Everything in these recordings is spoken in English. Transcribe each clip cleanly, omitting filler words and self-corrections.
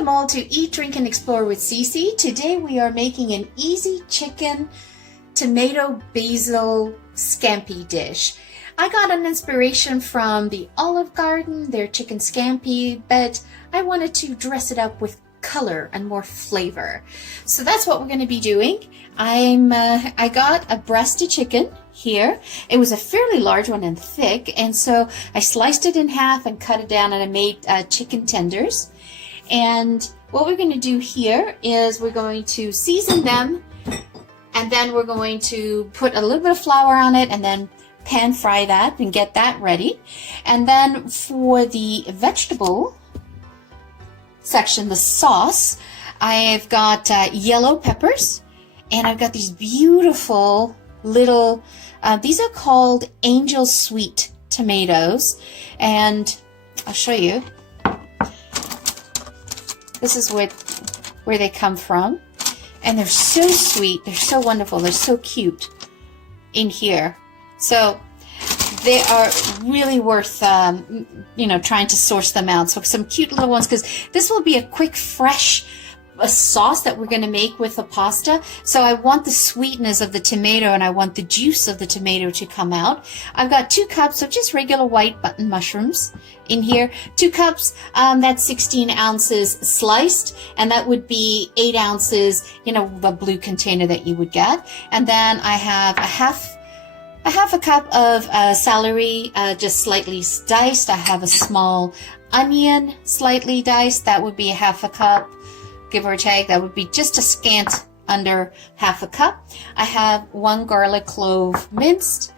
Welcome all to Eat, Drink, and Explore with Cece. Today we are making an easy chicken tomato basil scampi dish. I got an inspiration from the Olive Garden, their chicken scampi, but I wanted to dress it up with color and more flavor. So that's what we're going to be doing. I got a breasted chicken here. It was a fairly large one and thick, and so I sliced it in half and cut it down, and I made chicken tenders. And what we're going to do here is we're going to season them, and then we're going to put a little bit of flour on it and then pan fry that and get that ready. And then for the vegetable section, the sauce, I've got yellow peppers, and I've got these beautiful little, these are called angel sweet tomatoes, and I'll show you. This is where they come from, and they're so sweet, they're so wonderful, they're so cute in here. So they are really worth, trying to source them out. So some cute little ones, because this will be a quick, fresh sauce that we're going to make with the pasta. So I want the sweetness of the tomato, and I want the juice of the tomato to come out. I've got 2 cups of just regular white button mushrooms in here. 2 cups, that's 16 ounces sliced, and that would be 8 ounces, the blue container that you would get. And then I have a half a cup of celery, just slightly diced. I have a small onion, slightly diced. That would be a half a cup, give or take. That would be just a scant under half a cup. I have 1 garlic clove minced,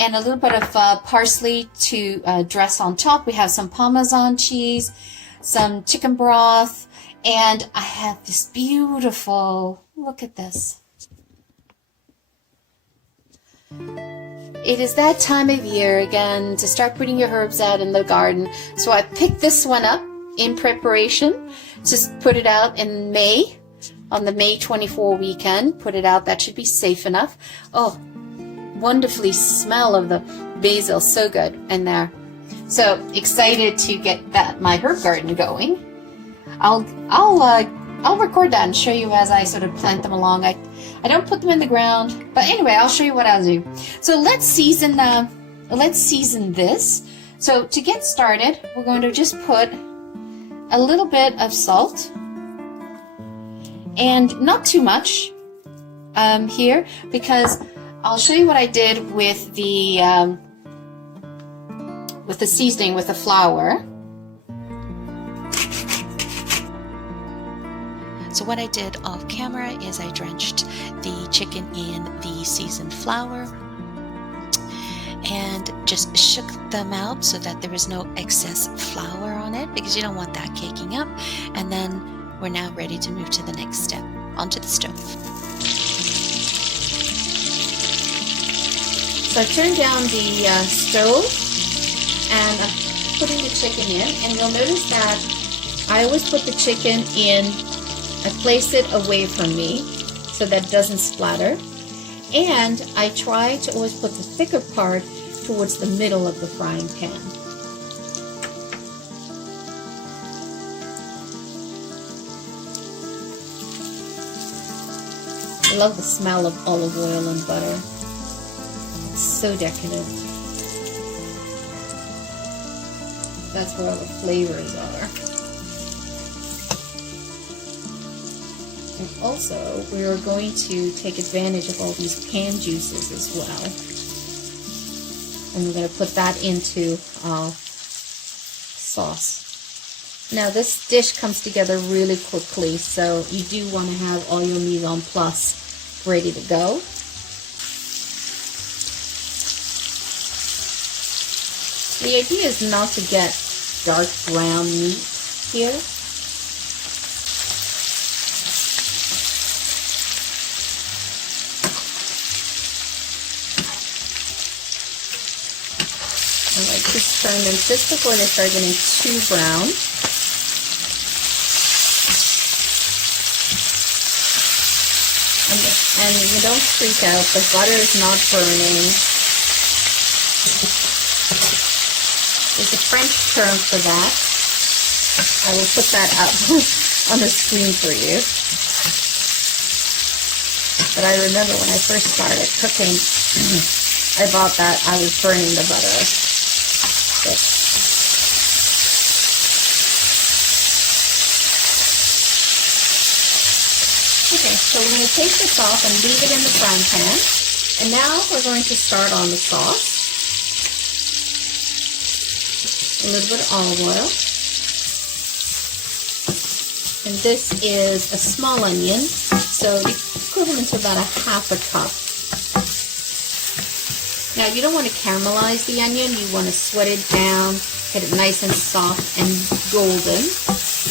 and a little bit of parsley to dress on top. We have some Parmesan cheese, some chicken broth, and I have this beautiful, look at this. It is that time of year again to start putting your herbs out in the garden. So I picked this one up in preparation. Just put it out in May, on the May 24 weekend. Put it out, that should be safe enough. Oh, wonderfully smell of the basil, so good in there. So excited to get my herb garden going. I'll record that and show you as I sort of plant them along. I don't put them in the ground, but anyway, I'll show you what I'll do. So let's season this. So to get started, we're going to just put a little bit of salt, and not too much here, because I'll show you what I did with the seasoning with the flour. So what I did off camera is I drenched the chicken in the seasoned flour and just shook them out so that there was no excess flour on it, because you don't want that caking up. And then we're now ready to move to the next step, onto the stove. So I turned down the stove, and I'm putting the chicken in, and you'll notice that I always put the chicken in, I place it away from me so that it doesn't splatter, and I try to always put the thicker part towards the middle of the frying pan. I love the smell of olive oil and butter. It's so decadent. That's where all the flavors are. And also, we are going to take advantage of all these pan juices as well. And we're going to put that into our sauce. Now, this dish comes together really quickly, so you do want to have all your mise en place ready to go. The idea is not to get dark brown meat here. I like to turn them just before they start getting too brown. And you don't freak out, the butter is not burning. There's a French term for that. I will put that up on the screen for you. But I remember when I first started cooking, I thought that I was burning the butter. Okay, so we're going to take this off and leave it in the frying pan. And now we're going to start on the sauce. A little bit of olive oil. And this is a small onion, so equivalent to about a half a cup. Now you don't want to caramelize the onion, you want to sweat it down, get it nice and soft and golden,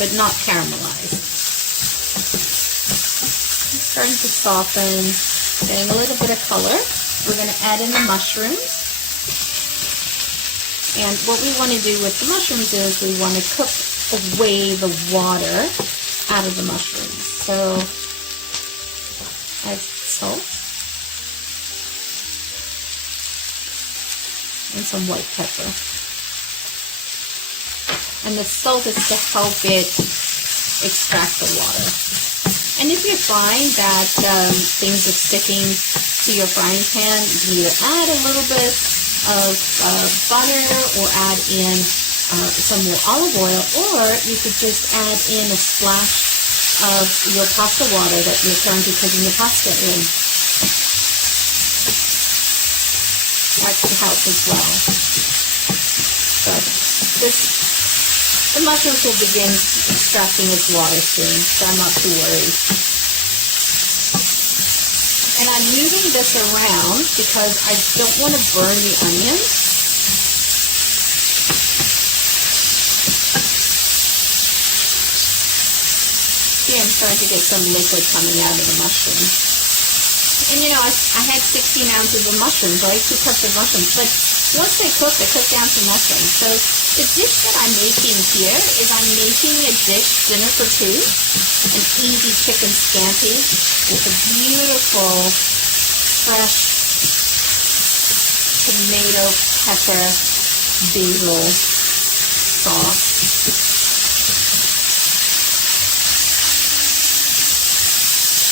but not caramelized. It's starting to soften, getting a little bit of color. We're going to add in the mushrooms. And what we want to do with the mushrooms is we want to cook away the water out of the mushrooms. So add salt and some white pepper. And the salt is to help it extract the water. And if you find that things are sticking to your frying pan, you can either add a little bit of butter or add in some more olive oil, or you could just add in a splash of your pasta water that you're currently cooking the pasta in. That could help as well. But the mushrooms will begin extracting its water soon, so I'm not too worried. And I'm moving this around because I don't want to burn the onions. See, I'm starting to get some liquid coming out of the mushrooms. And you know, I had 16 ounces of mushrooms, right? 2 cups of mushrooms. But once they cook down to nothing. So the dish that I'm making here is I'm making a dish, dinner for two, an easy chicken scampi with a beautiful, fresh tomato, pepper, basil sauce.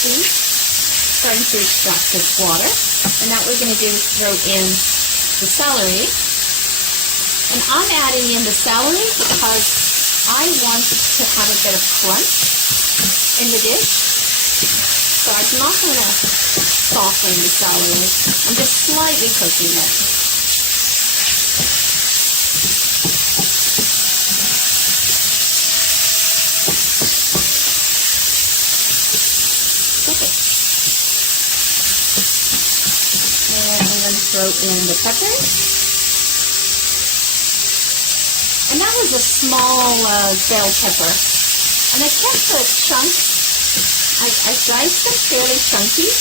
Starting to extract this water, and now what we're going to do is throw in the celery. And I'm adding in the celery because I want to have a bit of crunch in the dish. So I'm not going to soften the celery. I'm just slightly cooking it. Throw in the peppers. And that was a small bell pepper. And I kept the chunks, I diced them fairly chunky.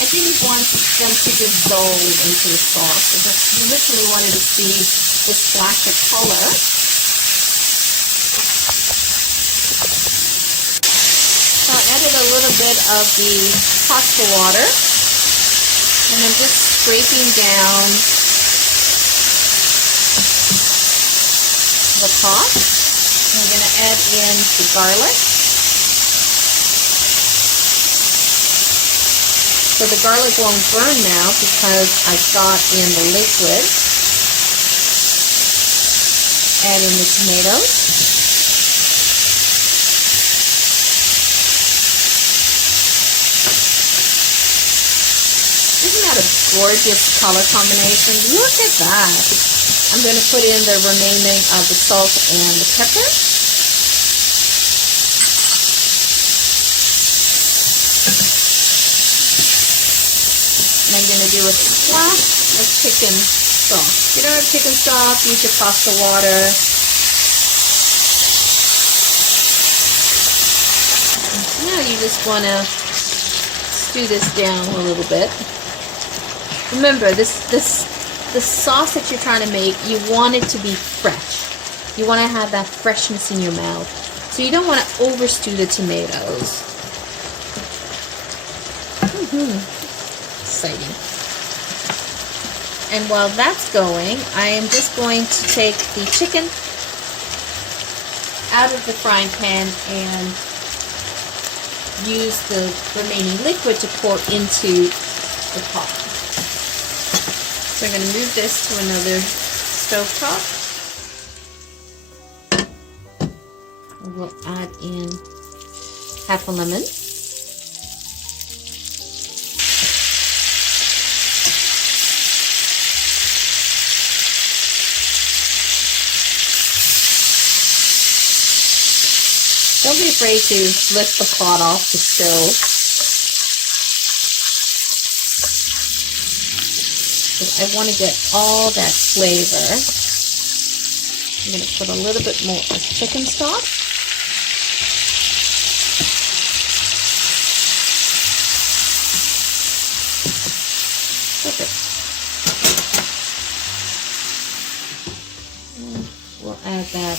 I didn't want them to dissolve into the sauce. I just literally wanted to see the splash of color. So I added a little bit of the pasta water. And I'm just scraping down the pot. I'm going to add in the garlic. So the garlic won't burn now because I've got in the liquid. Add in the tomatoes. Isn't that a gorgeous color combination? Look at that. I'm going to put in the remaining of the salt and the pepper. And I'm going to do a splash of chicken stock. If you don't have chicken stock, use your pasta water. Now you just want to stew this down a little bit. Remember, the sauce that you're trying to make, you want it to be fresh. You want to have that freshness in your mouth. So you don't want to overstew the tomatoes. Exciting. And while that's going, I am just going to take the chicken out of the frying pan and use the remaining liquid to pour into the pot. So I'm going to move this to another stovetop. We'll add in half a lemon. Don't be afraid to lift the pot off the stove. I want to get all that flavor. I'm going to put a little bit more of chicken stock. Perfect. And we'll add that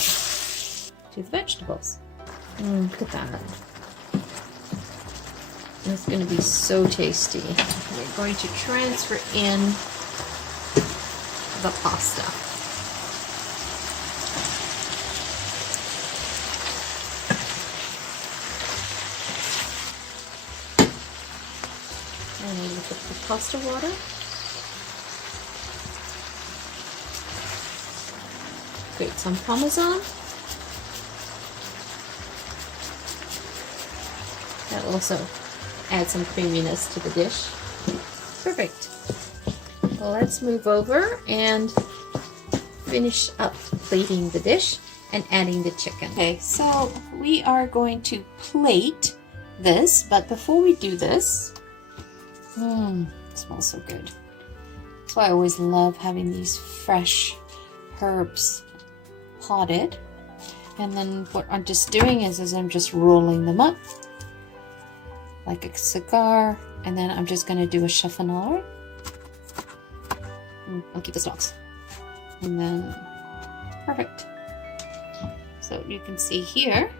to the vegetables. Look at that. It's going to be so tasty. We're going to transfer in the pasta. And we put the pasta water. Grate some Parmesan. That will also add some creaminess to the dish. Perfect. Well, let's move over and finish up plating the dish and adding the chicken. Okay, so we are going to plate this, but before we do this, it smells so good. That's why I always love having these fresh herbs potted. And then what I'm just doing is I'm just rolling them up like a cigar, and then I'm just going to do a chiffonade. I'll keep the stalks. And then, perfect. So you can see here,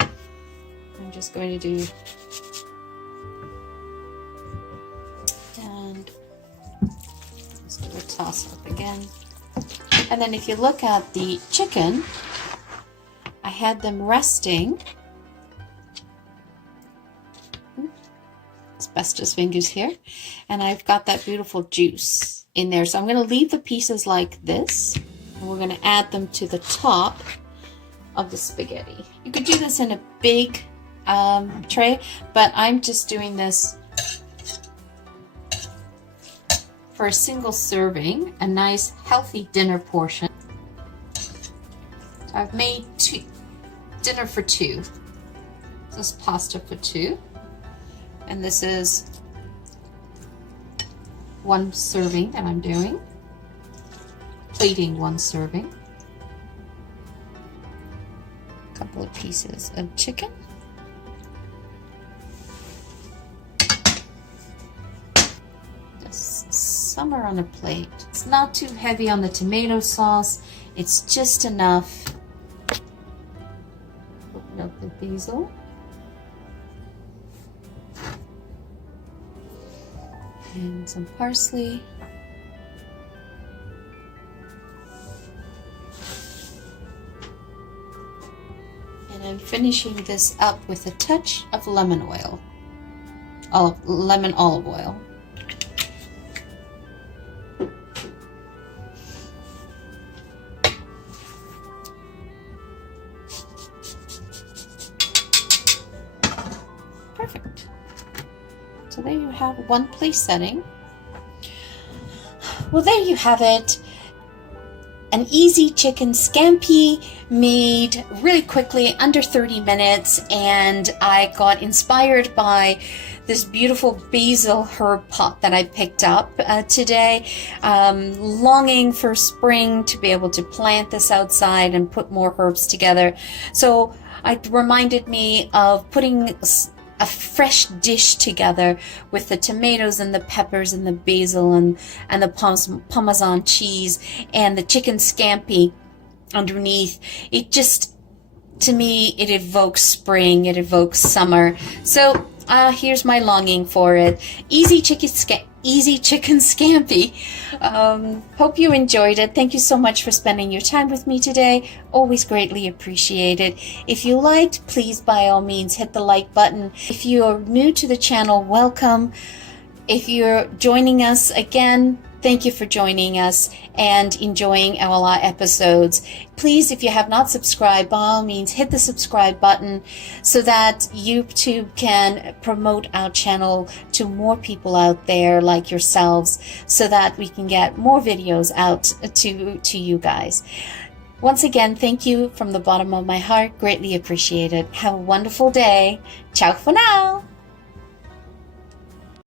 I'm just going to do, and just do a toss up again. And then if you look at the chicken, I had them resting. Asbestos fingers here, and I've got that beautiful juice in there. So I'm going to leave the pieces like this, and we're going to add them to the top of the spaghetti. You could do this in a big tray, but I'm just doing this for a single serving, a nice healthy dinner portion. I've made dinner for two. This is pasta for two. And this is one serving that I'm doing. Plating one serving. A couple of pieces of chicken. Just summer on a plate. It's not too heavy on the tomato sauce. It's just enough. Open up the basil. And some parsley. And I'm finishing this up with a touch of lemon oil. Lemon olive oil. Perfect. So there you have one place setting. Well, there you have it. An easy chicken scampi made really quickly, under 30 minutes, and I got inspired by this beautiful basil herb pot that I picked up today. Longing for spring to be able to plant this outside and put more herbs together. So it reminded me of putting a fresh dish together with the tomatoes and the peppers and the basil and the Parmesan cheese and the chicken scampi underneath. It just, to me, it evokes spring, it evokes summer. So here's my longing for it. Easy easy chicken scampi. Hope you enjoyed it. Thank you so much for spending your time with me today. Always greatly appreciated. If you liked, please by all means hit the like button. If you are new to the channel, welcome. If you're joining us again, thank you for joining us and enjoying our episodes. Please, if you have not subscribed, by all means, hit the subscribe button so that YouTube can promote our channel to more people out there like yourselves so that we can get more videos out to you guys. Once again, thank you from the bottom of my heart. Greatly appreciated. Have a wonderful day. Ciao for now.